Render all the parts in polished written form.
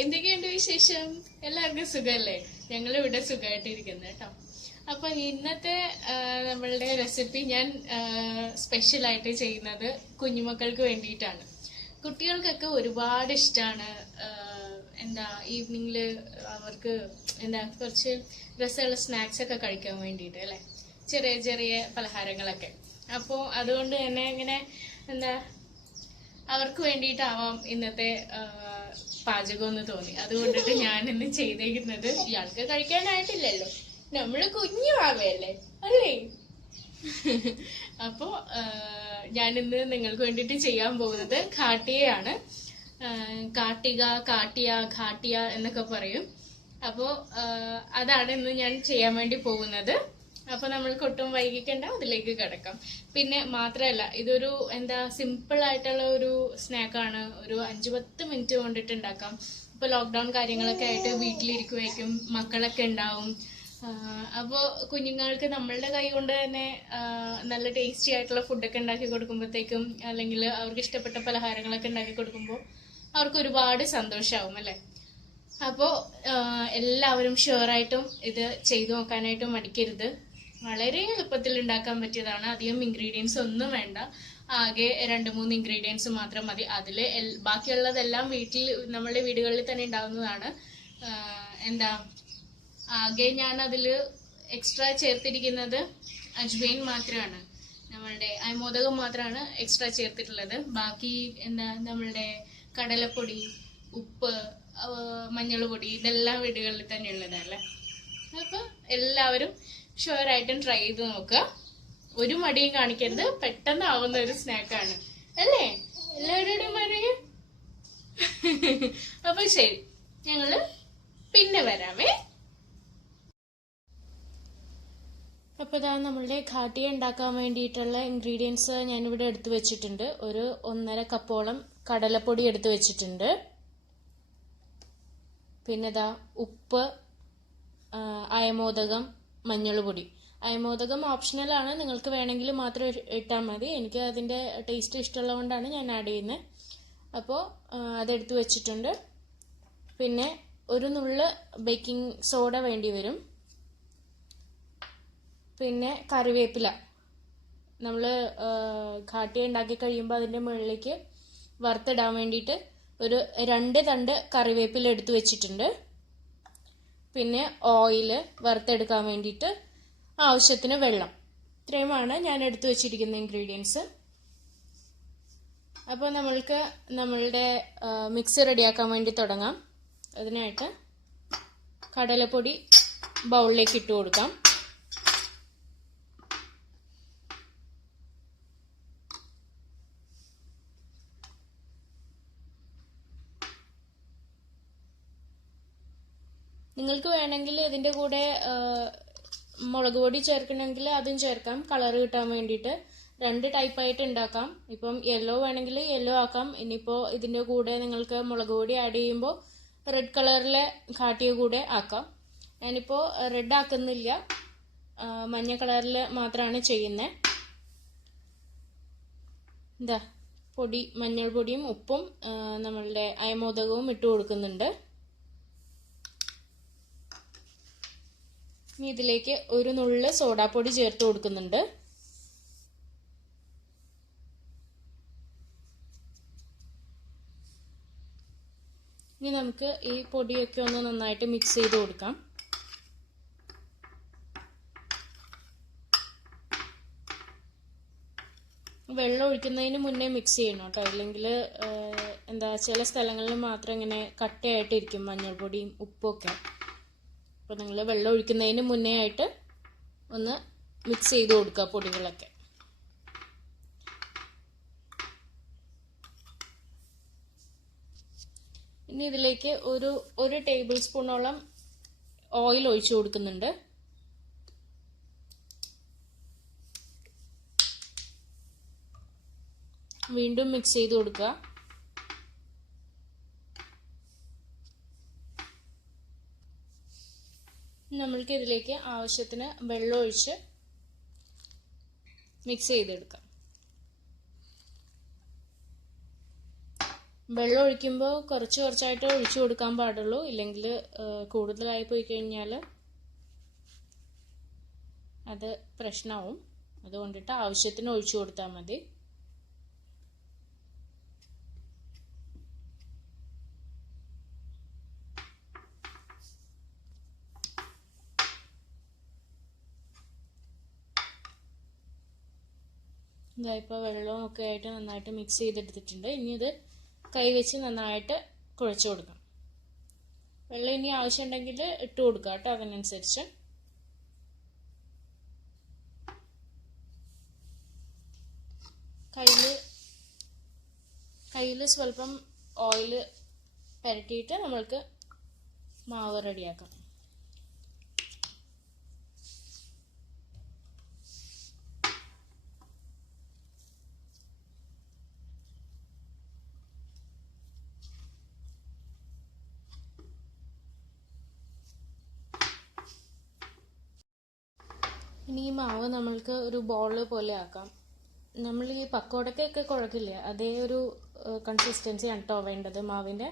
എന്തൊക്കെയുണ്ട് വിശേഷം? എല്ലാവർക്കും സുഖല്ലേ? ഞങ്ങൾ ഇവിടെ സുഖമായിട്ടിരിക്കുന്നു കേട്ടോ. അപ്പൊ ഇന്നത്തെ നമ്മളുടെ റെസിപ്പി ഞാൻ സ്പെഷ്യൽ ആയിട്ട് ചെയ്യുന്നത് കുഞ്ഞുമക്കൾക്ക് വേണ്ടിയിട്ടാണ്. കുട്ടികൾക്കൊക്കെ ഒരുപാട് ഇഷ്ടമാണ്. എന്താ ഈവനിങ്ങിൽ അവർക്ക് എന്താ കുറച്ച് രസമുള്ള സ്നാക്സ് ഒക്കെ കഴിക്കാൻ വേണ്ടിയിട്ട് അല്ലേ, ചെറിയ ചെറിയ പലഹാരങ്ങളൊക്കെ. അപ്പോൾ അതുകൊണ്ട് തന്നെ ഇങ്ങനെ എന്താ അവർക്ക് വേണ്ടിയിട്ടാവാം ഇന്നത്തെ പാചകം എന്ന് തോന്നി. അതുകൊണ്ടിട്ട് ഞാൻ ഇന്ന് ചെയ്തേക്കുന്നത്, ഇയാൾക്ക് കഴിക്കാനായിട്ടില്ലല്ലോ, നമ്മള് കുഞ്ഞു ആവയല്ലേ അല്ലേ. അപ്പോ ഞാനിന്ന് നിങ്ങൾക്ക് വേണ്ടിയിട്ട് ചെയ്യാൻ പോകുന്നത് ഘാട്ടിയയാണ്. കാട്ടിക, കാട്ടിയ, ഘാട്ടിയ എന്നൊക്കെ പറയും. അപ്പോൾ അതാണ് ഇന്ന് ഞാൻ ചെയ്യാൻ വേണ്ടി പോകുന്നത്. അപ്പൊ നമ്മൾക്ക് ഒട്ടും വൈകിക്കണ്ട, അതിലേക്ക് കിടക്കാം. പിന്നെ മാത്രമല്ല, ഇതൊരു എന്താ സിമ്പിൾ ആയിട്ടുള്ള ഒരു സ്നാക്കാണ്. ഒരു 5-10 മിനിറ്റ് കൊണ്ടിട്ട് ഉണ്ടാക്കാം. ഇപ്പൊ ലോക്ക്ഡൌൺ കാര്യങ്ങളൊക്കെ ആയിട്ട് വീട്ടിലിരിക്കുമായിരിക്കും, മക്കളൊക്കെ ഉണ്ടാവും. അപ്പോൾ കുഞ്ഞുങ്ങൾക്ക് നമ്മളുടെ കൈ കൊണ്ട് തന്നെ നല്ല ടേസ്റ്റി ആയിട്ടുള്ള ഫുഡൊക്കെ ഉണ്ടാക്കി കൊടുക്കുമ്പോഴത്തേക്കും, അല്ലെങ്കിൽ അവർക്ക് ഇഷ്ടപ്പെട്ട പലഹാരങ്ങളൊക്കെ ഉണ്ടാക്കി കൊടുക്കുമ്പോൾ അവർക്ക് ഒരുപാട് സന്തോഷമാവും അല്ലേ. അപ്പോൾ എല്ലാവരും ഷുവറായിട്ടും ഇത് ചെയ്തു നോക്കാനായിട്ടും മടിക്കരുത്. വളരെ എളുപ്പത്തിൽ ഉണ്ടാക്കാൻ പറ്റിയതാണ്. അധികം ഇൻഗ്രീഡിയൻസ് ഒന്നും വേണ്ട. ആകെ 2-3 ഇൻഗ്രീഡിയൻസ് മാത്രം മതി. അതിൽ ബാക്കിയുള്ളതെല്ലാം നമ്മളുടെ വീടുകളിൽ തന്നെ ഉണ്ടാവുന്നതാണ്. എന്താ ആകെ ഞാൻ അതിൽ എക്സ്ട്രാ ചേർത്തിരിക്കുന്നത് അജ്വൈൻ മാത്രമാണ്, നമ്മളുടെ അയമോദകം മാത്രമാണ് എക്സ്ട്രാ ചേർത്തിട്ടുള്ളത്. ബാക്കി എന്താ നമ്മളുടെ കടലപ്പൊടി, ഉപ്പ്, മഞ്ഞൾ പൊടി, ഇതെല്ലാം വീടുകളിൽ തന്നെ ഉള്ളതല്ലേ. അപ്പൊ എല്ലാവരും ഷുവറായിട്ടും ട്രൈ ചെയ്ത് നോക്കുക. ഒരു മടിയും കാണിക്കരുത്, പെട്ടെന്ന് ആവുന്ന ഒരു സ്നാക്കാണ് അല്ലേ. എല്ലാവരുടെയും പറയും. അപ്പൊ ശരി, ഞങ്ങള് പിന്നെ വരാമേ. അപ്പൊ ഇതാ നമ്മളുടെ ഘാട്ടിയ ഉണ്ടാക്കാൻ വേണ്ടിയിട്ടുള്ള ഇൻഗ്രീഡിയൻസ് ഞാനിവിടെ എടുത്തു വെച്ചിട്ടുണ്ട്. ഒരു 1.5 കപ്പോളം കടലപ്പൊടി എടുത്തു വെച്ചിട്ടുണ്ട്. പിന്നെ ഇതാ ഉപ്പ്, അയമോദകം, മഞ്ഞൾ പൊടി. അയമോദകം ഓപ്ഷണലാണ്, നിങ്ങൾക്ക് വേണമെങ്കിൽ മാത്രം ഇട്ടാൽ മതി. എനിക്ക് അതിൻ്റെ ടേസ്റ്റ് ഇഷ്ടമുള്ളതുകൊണ്ടാണ് ഞാൻ ആഡ് ചെയ്യുന്നത്. അപ്പോൾ അതെടുത്ത് വെച്ചിട്ടുണ്ട്. പിന്നെ ഒരു നുള്ള് ബേക്കിംഗ് സോഡ വേണ്ടി വരും. പിന്നെ കറിവേപ്പില, നമ്മൾ ഘാട്ടിയ ഉണ്ടാക്കി കഴിയുമ്പോൾ അതിൻ്റെ മുകളിലേക്ക് വറുത്തിടാൻ വേണ്ടിയിട്ട് ഒരു 2 തണ്ട് കറിവേപ്പില എടുത്ത് വെച്ചിട്ടുണ്ട്. പിന്നെ ഓയില് വറുത്തെടുക്കാൻ വേണ്ടിയിട്ട് ആവശ്യത്തിന് വെള്ളം. ഇത്രയുമാണ് ഞാൻ എടുത്തു വെച്ചിരിക്കുന്ന ഇൻഗ്രീഡിയൻസ്. അപ്പോൾ നമ്മൾക്ക് നമ്മളുടെ മിക്സ് റെഡിയാക്കാൻ വേണ്ടി തുടങ്ങാം. അതിനായിട്ട് കടലപ്പൊടി ബൗളിലേക്ക് ഇട്ട് കൊടുക്കാം. നിങ്ങൾക്ക് വേണമെങ്കിൽ ഇതിൻ്റെ കൂടെ മുളക് പൊടി ചേർക്കണമെങ്കിൽ അതും ചേർക്കാം, കളർ കിട്ടാൻ വേണ്ടിയിട്ട്. 2 ടൈപ്പായിട്ട് ഉണ്ടാക്കാം. ഇപ്പം യെല്ലോ വേണമെങ്കിൽ യെല്ലോ ആക്കാം. ഇനിയിപ്പോൾ ഇതിൻ്റെ കൂടെ നിങ്ങൾക്ക് മുളക് പൊടി ആഡ് ചെയ്യുമ്പോൾ റെഡ് കളറിലെ ഘാട്ടിയ കൂടെ ആക്കാം. ഞാനിപ്പോൾ റെഡ് ആക്കുന്നില്ല, മഞ്ഞ കളറിൽ മാത്രമാണ് ചെയ്യുന്നത്. എന്താ പൊടി, മഞ്ഞൾ പൊടിയും ഉപ്പും നമ്മളുടെ അയമോദകവും ഇട്ട് കൊടുക്കുന്നുണ്ട്. ഇനി ഇതിലേക്ക് ഒരു നുള്ള് സോഡാപ്പൊടി ചേർത്ത് കൊടുക്കുന്നുണ്ട്. ഇനി നമുക്ക് ഈ പൊടിയൊക്കെ ഒന്ന് നന്നായിട്ട് മിക്സ് ചെയ്ത് കൊടുക്കാം. വെള്ളം ഒഴിക്കുന്നതിന് മുന്നേ മിക്സ് ചെയ്യണം കേട്ടോ, ഇല്ലെങ്കിൽ എന്താ ചില സ്ഥലങ്ങളിൽ മാത്രം ഇങ്ങനെ കട്ടയായിട്ടിരിക്കും മഞ്ഞൾപ്പൊടിയും ഉപ്പൊക്കെ. അപ്പോൾ നിങ്ങൾ വെള്ളം ഒഴിക്കുന്നതിന് മുന്നേ ആയിട്ട് ഒന്ന് മിക്സ് ചെയ്ത് കൊടുക്കുക പൊടികളൊക്കെ. ഇനി ഇതിലേക്ക് ഒരു ടേബിൾ സ്പൂണോളം ഓയിൽ ഒഴിച്ചു കൊടുക്കുന്നുണ്ട്. വീണ്ടും മിക്സ് ചെയ്ത് കൊടുക്കുക. നമ്മൾക്ക് ഇതിലേക്ക് ആവശ്യത്തിന് വെള്ളം ഒഴിച്ച് മിക്സ് ചെയ്തെടുക്കാം. വെള്ളം ഒഴിക്കുമ്പോൾ കുറച്ചായിട്ട് ഒഴിച്ചു കൊടുക്കാൻ പാടുള്ളൂ, ഇല്ലെങ്കിൽ കൂടുതലായി പോയി കഴിഞ്ഞാൽ അത് പ്രശ്നമാവും. അതുകൊണ്ടിട്ട് ആവശ്യത്തിന് ഒഴിച്ചു കൊടുത്താൽ മതി. ഇപ്പോൾ വെള്ളവും ഒക്കെ ആയിട്ട് നന്നായിട്ട് മിക്സ് ചെയ്തെടുത്തിട്ടുണ്ട്. ഇനി ഇത് കൈവച്ച് നന്നായിട്ട് കുഴച്ചു കൊടുക്കാം. വെള്ളം ഇനി ആവശ്യമുണ്ടെങ്കിൽ ഇട്ട് കൊടുക്കാം കേട്ടോ, അതിനനുസരിച്ച്. കയ്യിൽ സ്വല്പം ഓയിൽ പുരട്ടിയിട്ട് നമ്മൾക്ക് മാവ് റെഡിയാക്കാം. ഇനി ഈ മാവ് നമ്മൾക്ക് ഒരു ബോൾ പോലെ ആക്കാം. നമ്മൾ ഈ പക്കോടക്കൊക്കെ കുഴക്കില്ലേ, അതേ ഒരു കൺസിസ്റ്റൻസി ആണ് കേട്ടോ വേണ്ടത് മാവിൻ്റെ.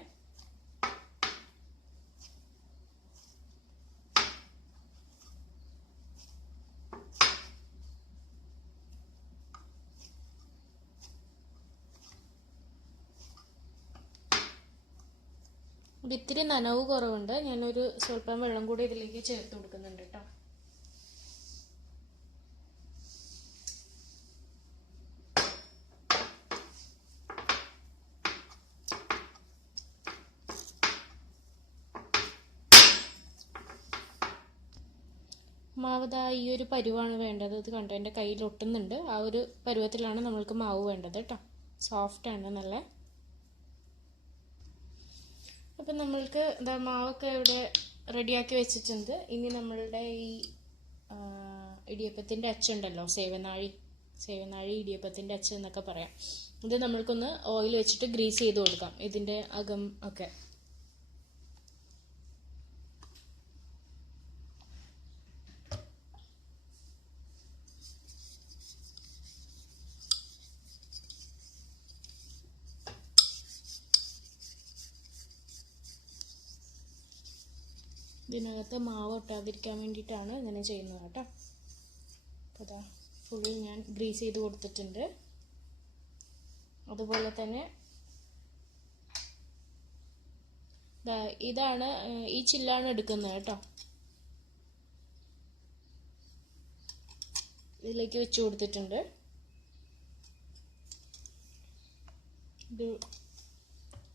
ഇത്തിരി നനവ് കുറവുണ്ട്, ഞാനൊരു സ്വല്പം വെള്ളം കൂടി ഇതിലേക്ക് ചേർത്ത് കൊടുക്കുന്നുണ്ട് കേട്ടോ. മാവ് ഈ ഒരു പരുവാണ് വേണ്ടത്. ഇത് കണ്ടോ, എൻ്റെ കയ്യിൽ ഒട്ടുന്നുണ്ട്. ആ ഒരു പരുവത്തിലാണ് നമ്മൾക്ക് മാവ് വേണ്ടത് കേട്ടോ. സോഫ്റ്റാണ് നല്ല. അപ്പം നമ്മൾക്ക് മാവൊക്കെ ഇവിടെ റെഡിയാക്കി വെച്ചിട്ടുണ്ട്. ഇനി നമ്മളുടെ ഈ ഇടിയപ്പത്തിൻ്റെ അച്ചുണ്ടല്ലോ, സേവനാഴി ഇടിയപ്പത്തിൻ്റെ അച്ച് എന്നൊക്കെ പറയാം. ഇത് നമ്മൾക്കൊന്ന് ഓയിൽ വെച്ചിട്ട് ഗ്രീസ് ചെയ്ത് കൊടുക്കാം, ഇതിൻ്റെ അകം ഒക്കെ. ഇതിനകത്ത് മാവ് ഒട്ടാതിരിക്കാൻ വേണ്ടിയിട്ടാണ് ഇങ്ങനെ ചെയ്യുന്നത് കേട്ടോ. അപ്പോൾ അതാ ഫുള്ളി ഞാൻ ഗ്രീസ് ചെയ്ത് കൊടുത്തിട്ടുണ്ട്. അതുപോലെ തന്നെ ഇതാണ് ഈ ചില്ലാണ് എടുക്കുന്നത് കേട്ടോ. ഇതിലേക്ക് വെച്ച് കൊടുത്തിട്ടുണ്ട്.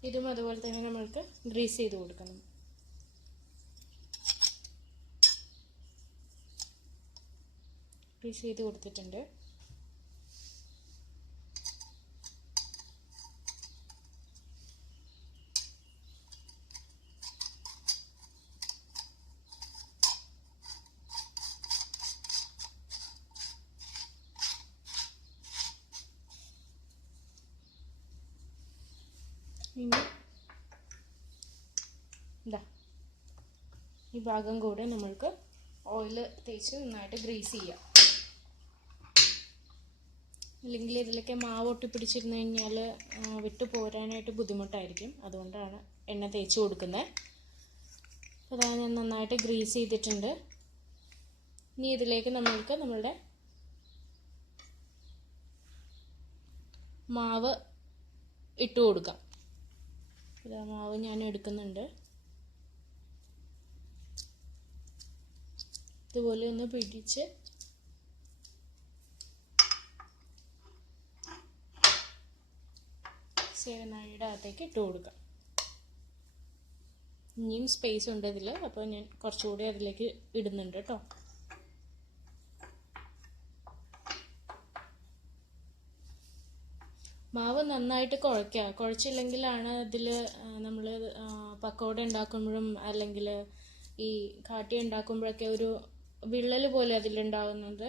ഇതും അതുപോലെ തന്നെ നമ്മൾക്ക് ഗ്രീസ് ചെയ്ത് കൊടുക്കണം. ഗ്രീസ് ചെയ്ത് കൊടുത്തിട്ടുണ്ട്. ഇനി ഈ ഭാഗം കൂടെ നമ്മൾക്ക് ഓയിൽ തേച്ച് നന്നായിട്ട് ഗ്രീസ് ചെയ്യാം. അല്ലെങ്കിൽ ഇതിലൊക്കെ മാവ് ഒട്ടിപ്പിടിച്ചിരുന്നു കഴിഞ്ഞാൽ വിട്ടു പോരാനായിട്ട് ബുദ്ധിമുട്ടായിരിക്കും. അതുകൊണ്ടാണ് എണ്ണ തേച്ച് കൊടുക്കുന്നത്. അപ്പോൾ അതാ ഞാൻ നന്നായിട്ട് ഗ്രീസ് ചെയ്തിട്ടുണ്ട്. ഇനി ഇതിലേക്ക് നമ്മൾക്ക് നമ്മളുടെ മാവ് ഇട്ട് കൊടുക്കാം. ഇതാ മാവ് ഞാൻ എടുക്കുന്നുണ്ട്. ഇതുപോലെ ഒന്ന് പിടിച്ച് സേവനാഴിയുടെ അകത്തേക്ക് ഇട്ട് കൊടുക്കാം. ഇനിയും സ്പേസ് ഉണ്ട് ഇതിൽ, അപ്പോൾ ഞാൻ കുറച്ചുകൂടി അതിലേക്ക് ഇടുന്നുണ്ട് കേട്ടോ. മാവ് നന്നായിട്ട് കുഴയ്ക്കുക. കുഴച്ചില്ലെങ്കിലാണ് ഇതിൽ നമ്മൾ പക്കോട ഉണ്ടാക്കുമ്പോഴും അല്ലെങ്കിൽ ഈ കാട്ടി ഉണ്ടാക്കുമ്പോഴൊക്കെ ഒരു വിള്ളൽ പോലെ അതിലുണ്ടാകുന്നത്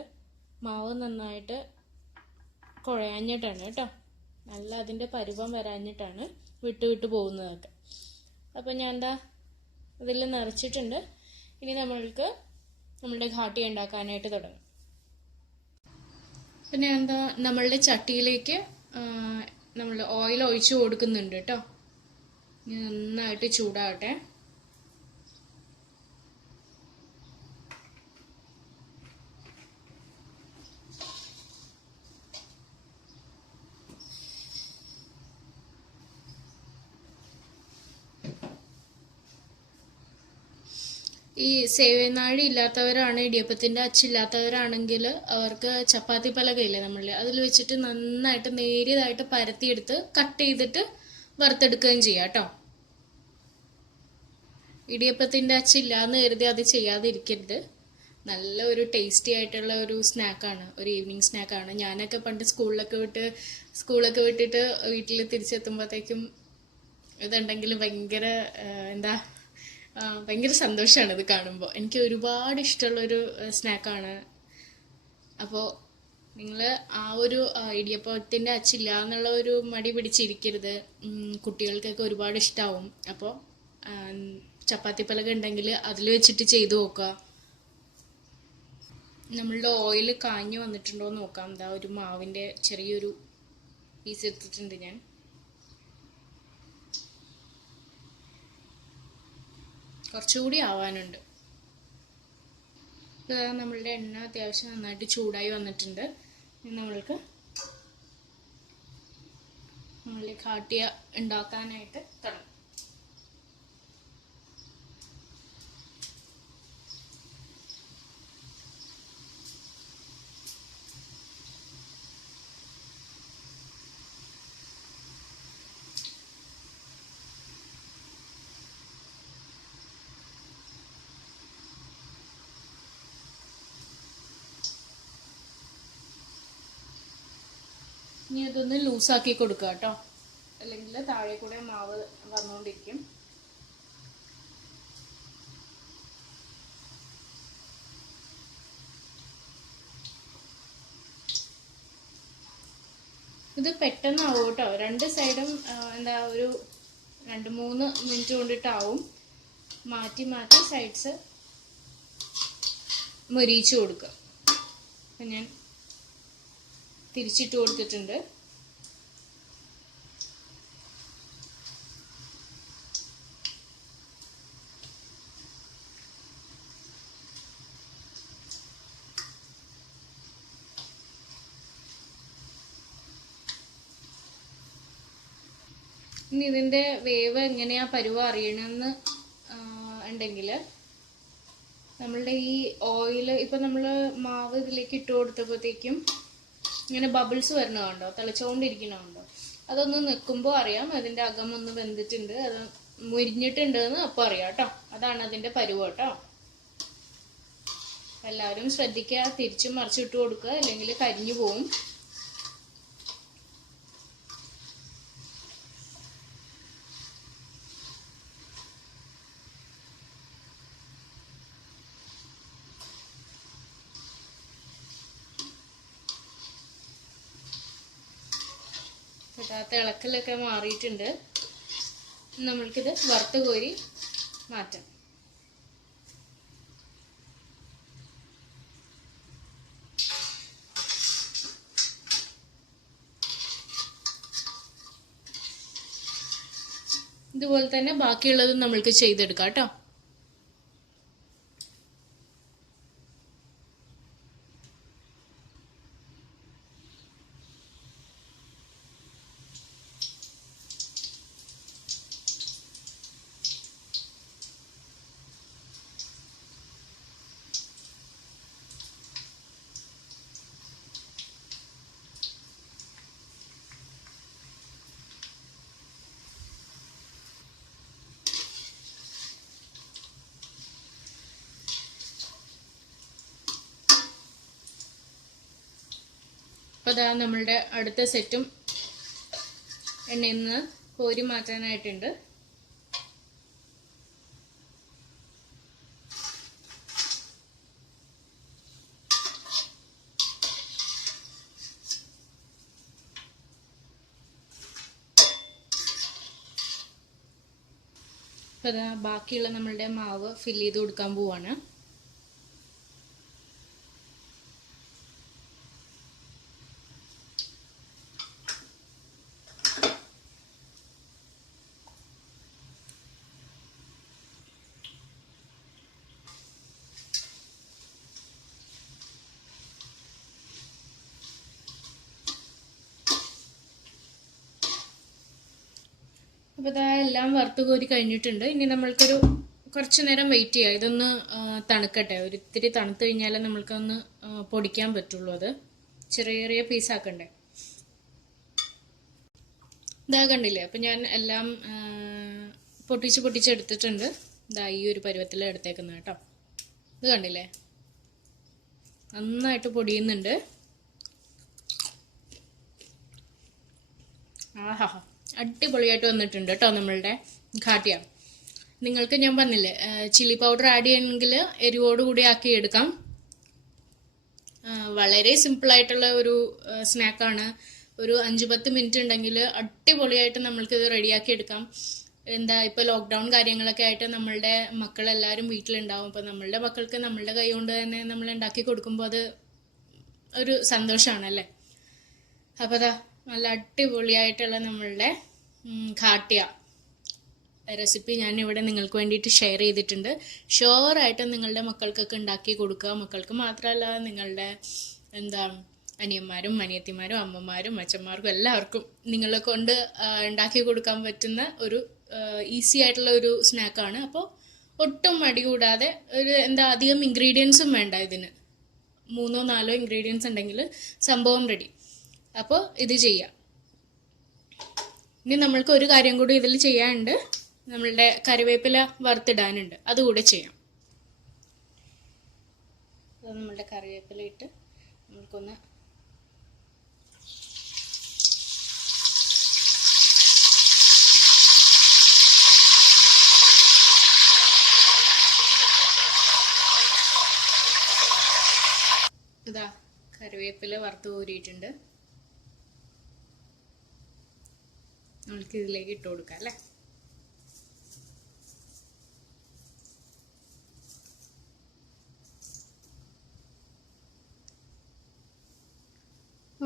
മാവ് നന്നായിട്ട് കുഴയാഞ്ഞിട്ടാണ് കേട്ടോ. നല്ല അതിൻ്റെ പരുവം വരാഞ്ഞിട്ടാണ് വിട്ട് പോകുന്നതൊക്കെ. അപ്പം ഞാൻ ഇതിൽ നിറച്ചിട്ടുണ്ട്. ഇനി നമ്മൾക്ക് നമ്മളുടെ ഘാട്ടി ഉണ്ടാക്കാനായിട്ട് തുടങ്ങും. പിന്നെ നമ്മളുടെ ചട്ടിയിലേക്ക് നമ്മൾ ഓയിൽ ഒഴിച്ചു കൊടുക്കുന്നുണ്ട് കേട്ടോ. ഇനി നന്നായിട്ട് ചൂടാവട്ടെ. ഈ സേവനാഴി ഇല്ലാത്തവരാണ്, ഇടിയപ്പത്തിന്റെ അച്ചില്ലാത്തവരാണെങ്കിൽ അവർക്ക് ചപ്പാത്തി പലകയില്ലേ നമ്മളിൽ, അതിൽ വെച്ചിട്ട് നന്നായിട്ട് നേരിയതായിട്ട് പരത്തിയെടുത്ത് കട്ട് ചെയ്തിട്ട് വറുത്തെടുക്കുകയും ചെയ്യാം കേട്ടോ. ഇടിയപ്പത്തിന്റെ അച്ചില്ലാന്ന് കരുതി അത് ചെയ്യാതിരിക്കരുത്. നല്ല ഒരു ടേസ്റ്റി ആയിട്ടുള്ള ഒരു സ്നാക്കാണ്, ഒരു ഈവനിങ് സ്നാക്കാണ്. ഞാനൊക്കെ പണ്ട് സ്കൂളൊക്കെ വിട്ടിട്ട് വീട്ടിൽ തിരിച്ചെത്തുമ്പോഴത്തേക്കും ഇതുണ്ടെങ്കിൽ ഭയങ്കര സന്തോഷമാണ് ഇത് കാണുമ്പോൾ. എനിക്ക് ഒരുപാട് ഇഷ്ടമുള്ളൊരു സ്നാക്കാണ്. അപ്പോൾ നിങ്ങൾ ആ ഒരു ഇടിയപ്പത്തിൻ്റെ അച്ചില്ല എന്നുള്ള ഒരു മടി പിടിച്ചിരിക്കരുത്. കുട്ടികൾക്കൊക്കെ ഒരുപാട് ഇഷ്ടമാവും. അപ്പോൾ ചപ്പാത്തി പലക ഉണ്ടെങ്കിൽ അതിൽ വെച്ചിട്ട് ചെയ്തു നോക്കുക. നമ്മളുടെ ഓയിൽ കാഞ്ഞു വന്നിട്ടുണ്ടോ എന്ന് നോക്കാം. എന്താ ഒരു മാവിൻ്റെ ചെറിയൊരു പീസ് എടുത്തിട്ടുണ്ട് ഞാൻ. കുറച്ചുകൂടി ആവാനുണ്ട്. നമ്മളുടെ എണ്ണ അത്യാവശ്യം നന്നായിട്ട് ചൂടായി വന്നിട്ടുണ്ട്. നമ്മൾക്ക് കാട്ടിയ ഉണ്ടാക്കാനായിട്ട് തുടങ്ങാം. ഇനി അതൊന്ന് ലൂസാക്കി കൊടുക്കുക കേട്ടോ, അല്ലെങ്കിൽ താഴെ കൂടെ മാവ് വന്നുകൊണ്ടിരിക്കും. ഇത് പെട്ടെന്നാവും കേട്ടോ. രണ്ട് സൈഡും ഒരു 2-3 മിനിറ്റ് കൊണ്ടിട്ടാവും. മാറ്റി മാറ്റി സൈഡ്സ് മൊരിയിച്ചു കൊടുക്കുക. അപ്പം ഞാൻ തിരിച്ചിട്ട് കൊടുത്തിട്ടുണ്ട്. ഇനി ഇതിൻ്റെ വേവ് എങ്ങനെയാ പരുവ അറിയണമെന്ന് ഉണ്ടെങ്കിൽ നമ്മളുടെ ഈ ഓയിൽ ഇപ്പം നമ്മൾ മാവ് ഇതിലേക്ക് ഇട്ട് കൊടുത്തപ്പോഴത്തേക്കും ഇങ്ങനെ ബബിൾസ് വരണമുണ്ടോ, തിളച്ചുകൊണ്ടിരിക്കണമുണ്ടോ, അതൊന്ന് നിൽക്കുമ്പോൾ അറിയാം അതിൻ്റെ അകം ഒന്ന് വെന്തിട്ടുണ്ട്, അത് മുരിഞ്ഞിട്ടുണ്ട് എന്ന് അപ്പോൾ അറിയാം കേട്ടോ. അതാണ് അതിൻ്റെ പരുവ കേട്ടോ. എല്ലാവരും ശ്രദ്ധിക്കുക, തിരിച്ചും മറിച്ചിട്ട് കൊടുക്കുക, അല്ലെങ്കിൽ കരിഞ്ഞു പോവും. തിളക്കലൊക്കെ മാറിയിട്ടുണ്ട്. നമ്മൾക്കിത് വറുത്ത് കോരി മാറ്റാം. ഇതുപോലെ തന്നെ ബാക്കിയുള്ളതും നമ്മൾക്ക് ചെയ്തെടുക്കാം കേട്ടോ. അപ്പോൾ അതാ നമ്മളുടെ അടുത്ത സെറ്റും എണ്ണയിൽ നിന്ന് കോരി മാറ്റാനായിട്ടുണ്ട്. അപ്പോൾ അതാ ബാക്കിയുള്ള നമ്മളുടെ മാവ് ഫില്ല് ചെയ്ത് കൊടുക്കാൻ പോവാണ്. അപ്പോൾ ഇതാ എല്ലാം വറുത്ത് കോരി കഴിഞ്ഞിട്ടുണ്ട്. ഇനി നമ്മൾക്കൊരു കുറച്ച് നേരം വെയിറ്റ് ചെയ്യാം. ഇതൊന്ന് തണുക്കട്ടെ. ഒരിത്തിരി തണുത്ത് കഴിഞ്ഞാലേ നമ്മൾക്കൊന്ന് പൊടിക്കാൻ പറ്റുള്ളൂ. അത് ചെറിയ ചെറിയ പീസാക്കണ്ടേ. ഇതാ കണ്ടില്ലേ, അപ്പം ഞാൻ എല്ലാം പൊട്ടിച്ചെടുത്തിട്ടുണ്ട്. ഇതാ ഈ ഒരു പരുവത്തിൽ എടുത്തേക്കുന്നത് കേട്ടോ. ഇത് കണ്ടില്ലേ, നന്നായിട്ട് പൊടിയുന്നുണ്ട്. ആഹാ, അടിപൊളിയായിട്ട് വന്നിട്ടുണ്ട് കേട്ടോ നമ്മളുടെ ഘാട്ടിയ. നിങ്ങൾക്ക് ഞാൻ പറഞ്ഞില്ലേ, ചില്ലി പൗഡർ ആഡ് ചെയ്യണമെങ്കിൽ എരിവോടുകൂടി ആക്കി എടുക്കാം. വളരെ സിമ്പിളായിട്ടുള്ള ഒരു സ്നാക്കാണ്. ഒരു 5-10 മിനിറ്റ് ഉണ്ടെങ്കിൽ അടിപൊളിയായിട്ട് നമ്മൾക്കിത് റെഡിയാക്കി എടുക്കാം. എന്താ, ഇപ്പോൾ ലോക്ക്ഡൗൺ കാര്യങ്ങളൊക്കെ ആയിട്ട് നമ്മളുടെ മക്കളെല്ലാവരും വീട്ടിലുണ്ടാവും. അപ്പോൾ നമ്മളുടെ മക്കൾക്ക് നമ്മളുടെ കൈ കൊണ്ട് തന്നെ നമ്മൾ ഉണ്ടാക്കി കൊടുക്കുമ്പോൾ അത് ഒരു സന്തോഷമാണല്ലേ. അപ്പോൾ അതാ നല്ല അടിപൊളിയായിട്ടുള്ള നമ്മളുടെ ഘാട്ടിയ റെസിപ്പി ഞാനിവിടെ നിങ്ങൾക്ക് വേണ്ടിയിട്ട് ഷെയർ ചെയ്തിട്ടുണ്ട്. ഷുവറായിട്ടും നിങ്ങളുടെ മക്കൾക്കൊക്കെ ഉണ്ടാക്കി കൊടുക്കുക. മക്കൾക്ക് മാത്രമല്ല, നിങ്ങളുടെ അനിയന്മാരും അനിയത്തിമാരും അമ്മമാരും അച്ഛന്മാർക്കും എല്ലാവർക്കും നിങ്ങളെ കൊണ്ട് ഉണ്ടാക്കി കൊടുക്കാൻ പറ്റുന്ന ഒരു ഈസി ആയിട്ടുള്ള ഒരു സ്നാക്കാണ്. അപ്പോൾ ഒട്ടും മടി കൂടാതെ അധികം ഇൻഗ്രീഡിയൻസും വേണ്ട. ഇതിന് 3-4 ഇൻഗ്രീഡിയൻസ് ഉണ്ടെങ്കിൽ സംഭവം റെഡി. അപ്പോൾ ഇത് ചെയ്യാം. ഇനി നമ്മൾക്ക് ഒരു കാര്യം കൂടി ഇതിൽ ചെയ്യാനുണ്ട്. നമ്മളുടെ കറിവേപ്പില വറുത്തിടാനുണ്ട്, അതുകൂടെ ചെയ്യാം. നമ്മളുടെ കറിവേപ്പില ഇട്ട് നമുക്കൊന്ന് ഇതാ കറിവേപ്പില വറുത്ത് കോരിയിട്ടുണ്ട്. നമുക്ക് ഇതിലേക്ക് ഇട്ട് കൊടുക്കാം അല്ലേ.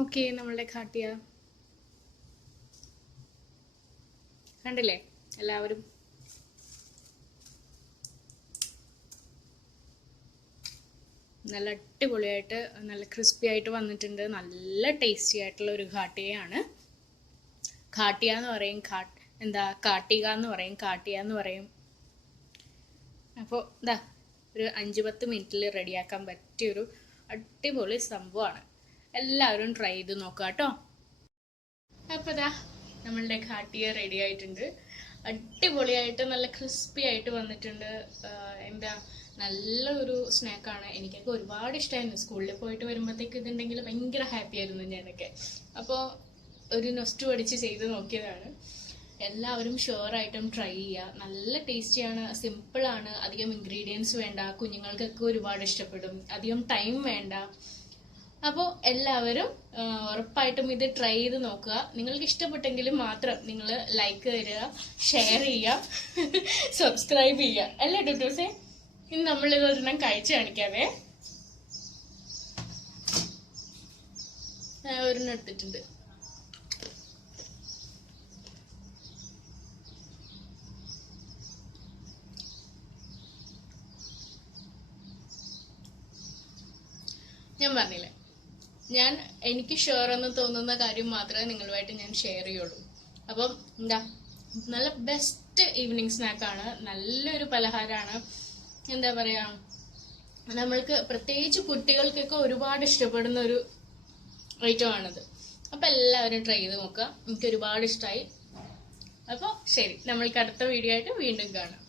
ഓക്കെ, നമ്മളുടെ ഘാട്ടിയ കണ്ടില്ലേ എല്ലാവരും. നല്ല അടിപൊളിയായിട്ട് നല്ല ക്രിസ്പി ആയിട്ട് വന്നിട്ടുണ്ട്. നല്ല ടേസ്റ്റി ആയിട്ടുള്ള ഒരു ഘാട്ടിയാണ്. ഘാട്ടിയ എന്ന് പറയും, കാട്ടിക എന്ന് പറയും, കാട്ടിയ എന്ന് പറയും. അപ്പോൾ ഇതാ ഒരു 5-10 മിനിറ്റിൽ റെഡിയാക്കാൻ പറ്റിയൊരു അടിപൊളി സംഭവമാണ്. എല്ലാവരും ട്രൈ ചെയ്ത് നോക്കുക കേട്ടോ. അപ്പോൾ ഇതാ നമ്മളുടെ ഘാട്ടിയ റെഡി ആയിട്ടുണ്ട്. അടിപൊളിയായിട്ട് നല്ല ക്രിസ്പി ആയിട്ട് വന്നിട്ടുണ്ട്. നല്ലൊരു സ്നാക്കാണ്. എനിക്കൊക്കെ ഒരുപാട് ഇഷ്ടമായിരുന്നു. സ്കൂളിൽ പോയിട്ട് വരുമ്പോഴത്തേക്ക് ഇതുണ്ടെങ്കിൽ ഭയങ്കര ഹാപ്പി ആയിരുന്നു ഞാനൊക്കെ. അപ്പോൾ ഒരു നൊസ്റ്റു അടിച്ച് ചെയ്ത് നോക്കിയതാണ്. എല്ലാവരും ഷുവറായിട്ടും ട്രൈ ചെയ്യുക. നല്ല ടേസ്റ്റിയാണ്, സിമ്പിളാണ്, അധികം ഇൻഗ്രീഡിയൻസ് വേണ്ട, കുഞ്ഞുങ്ങൾക്കൊക്കെ ഒരുപാട് ഇഷ്ടപ്പെടും, അധികം ടൈം വേണ്ട. അപ്പോൾ എല്ലാവരും ഉറപ്പായിട്ടും ഇത് ട്രൈ ചെയ്ത് നോക്കുക. നിങ്ങൾക്ക് ഇഷ്ടപ്പെട്ടെങ്കിൽ മാത്രം നിങ്ങൾ ലൈക്ക് തരിക, ഷെയർ ചെയ്യുക, സബ്സ്ക്രൈബ് ചെയ്യുക. അല്ലേ ഡോക്ടേഴ്സേ? ഇനി നമ്മളിത് ഒരെണ്ണം കഴിച്ച് കാണിക്കാവേ. ഒരെണ്ണം എടുത്തിട്ടുണ്ട്. ഞാൻ പറഞ്ഞില്ലേ, എനിക്ക് ഷുവർ എന്ന് തോന്നുന്ന കാര്യം മാത്രമേ നിങ്ങളുമായിട്ട് ഞാൻ ഷെയർ ചെയ്യുള്ളൂ. അപ്പം നല്ല ബെസ്റ്റ് ഈവനിങ് സ്നാക്കാണ്. നല്ലൊരു പലഹാരമാണ്. എന്താ പറയാ, നമ്മൾക്ക് പ്രത്യേകിച്ച് കുട്ടികൾക്കൊക്കെ ഒരുപാട് ഇഷ്ടപ്പെടുന്ന ഒരു ഐറ്റമാണിത്. അപ്പം എല്ലാവരും ട്രൈ ചെയ്ത് നോക്കുക. എനിക്ക് ഒരുപാട് ഇഷ്ടമായി. അപ്പോൾ ശരി, നമ്മൾക്ക് അടുത്ത വീഡിയോ ആയിട്ട് വീണ്ടും കാണാം.